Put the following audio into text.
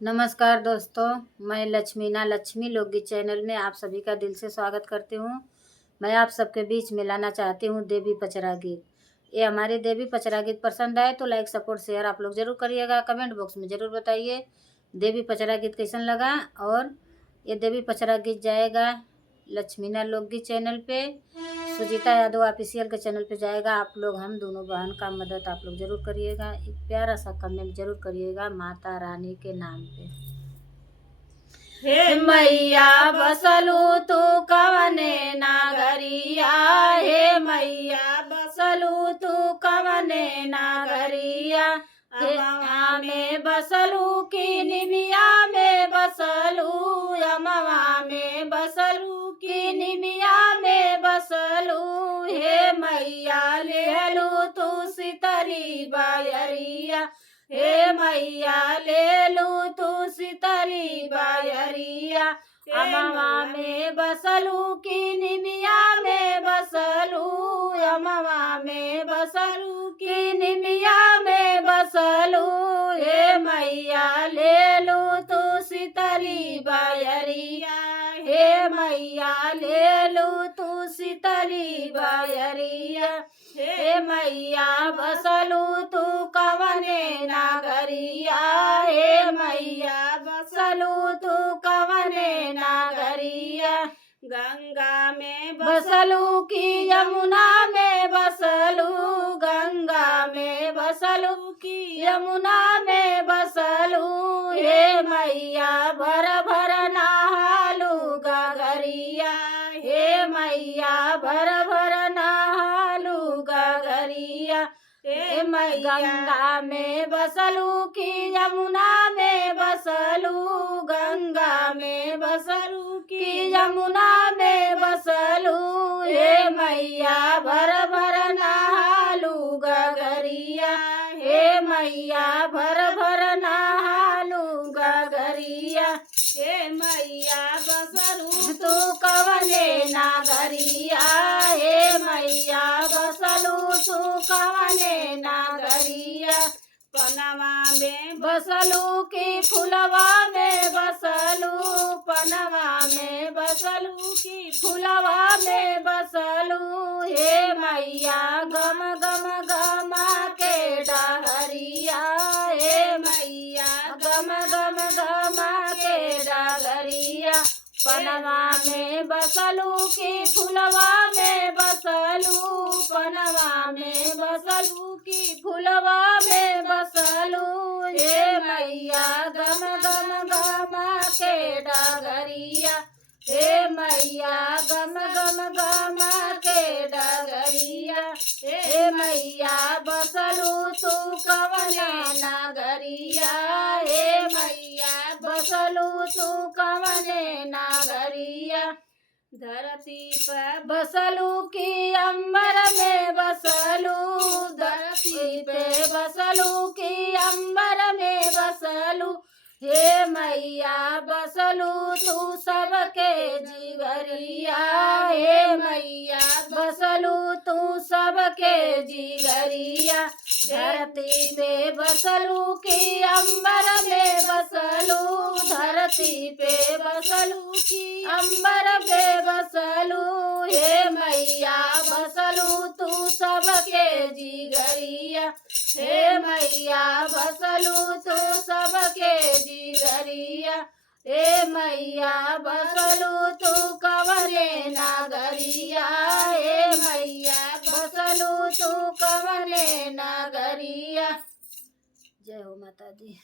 नमस्कार दोस्तों, मैं लक्ष्मी लोकगीत चैनल में आप सभी का दिल से स्वागत करती हूँ। मैं आप सबके बीच में लाना चाहती हूँ देवी पचरा गीत। ये हमारी देवी पचरा गीत पसंद आए तो लाइक सपोर्ट शेयर आप लोग ज़रूर करिएगा। कमेंट बॉक्स में ज़रूर बताइए देवी पचरा गीत कैसन लगा। और ये देवी पचरा गीत जाएगा लक्ष्मीना लोकगीत चैनल पे, सुजीता यादव ऑफिशियल के चैनल पे जाएगा। आप लोग हम दोनों बहन का मदद आप लोग ज़रूर करिएगा। एक प्यारा सा कमेंट ज़रूर करिएगा माता रानी के नाम पे। हे मैया बसलू तू कवने नागरिया, हे मैया बसलू तू कवने नागरिया। अमवा में बसलू की निमिया में बसलू, अमवा में बसलू की निमिया में बसलू। हे मैया लेलू तू सितरी बायरिया, हे मैया लेलू तू सितरी बायरिया। अमवा में बसलू की निमिया में बसलू, अमवा में बसलू की निमिया में बसलू। हे मैया लेलू तू सितरी बायरिया, हे मैया लेलू तू सितरी बायरिया। हे मैया बसलू तू कवने नागरिया, हे मैया बसलू तू कवने नागरिया। गंगा में बसलू की यमुना में बसलू, गंगा में बसलू की यमुना में बसलू। हे मैया भर भर नहालू गगरिया, हे मैया भर भर नहालू गगरिया। हे मैया गंगा में बसलू की यमुना में बसलू, गंगा में बसलू की यमुना में बसलू। हे मैया भर भर नहालू गगरिया, हे मैया भर भर नहालू गगरिया। हे मैया बसलू तू कवने नागरिया, हे मैया बसलू तू कवने नागरिया। पनवा में बसलू की फुलवा में बसलू, पनवा में बसलू की फुलवा में बसलू। हे मैया गम गम गमा के डगरिया, हे मैया गम गम गमा के डगरिया। पनवा में बसलू की फुलवा में बसलू, पनवा में बसलू की फुलवा में बसलू। हे मैया गम गम गमा के डगरिया, हे मैया गम गम गमा के डगरिया। हे मैया बसलू तू कवने नागरिया, हे मैया बसलू तू कवने नागरिया। धरती पर बसलू की अंबर में बसलू, धरती पे बसलू की अंबर में बसलू। हे मैया बसलू तू सबके जिगरिया, हे मैया बसलू तू सबके जिगरिया। धरती पे बसलू की अंबर में बसलू, धरती पे बसलू की अंबर पे बसलू। हे मैया बसलू तू सबके जिगरिया, हे मैया बसलू तू सबके जिगरिया। हे मैया बसलू तू कवने नागरिया, हे मैया बसलू तू कवने नागरिया। जय हो माता दी।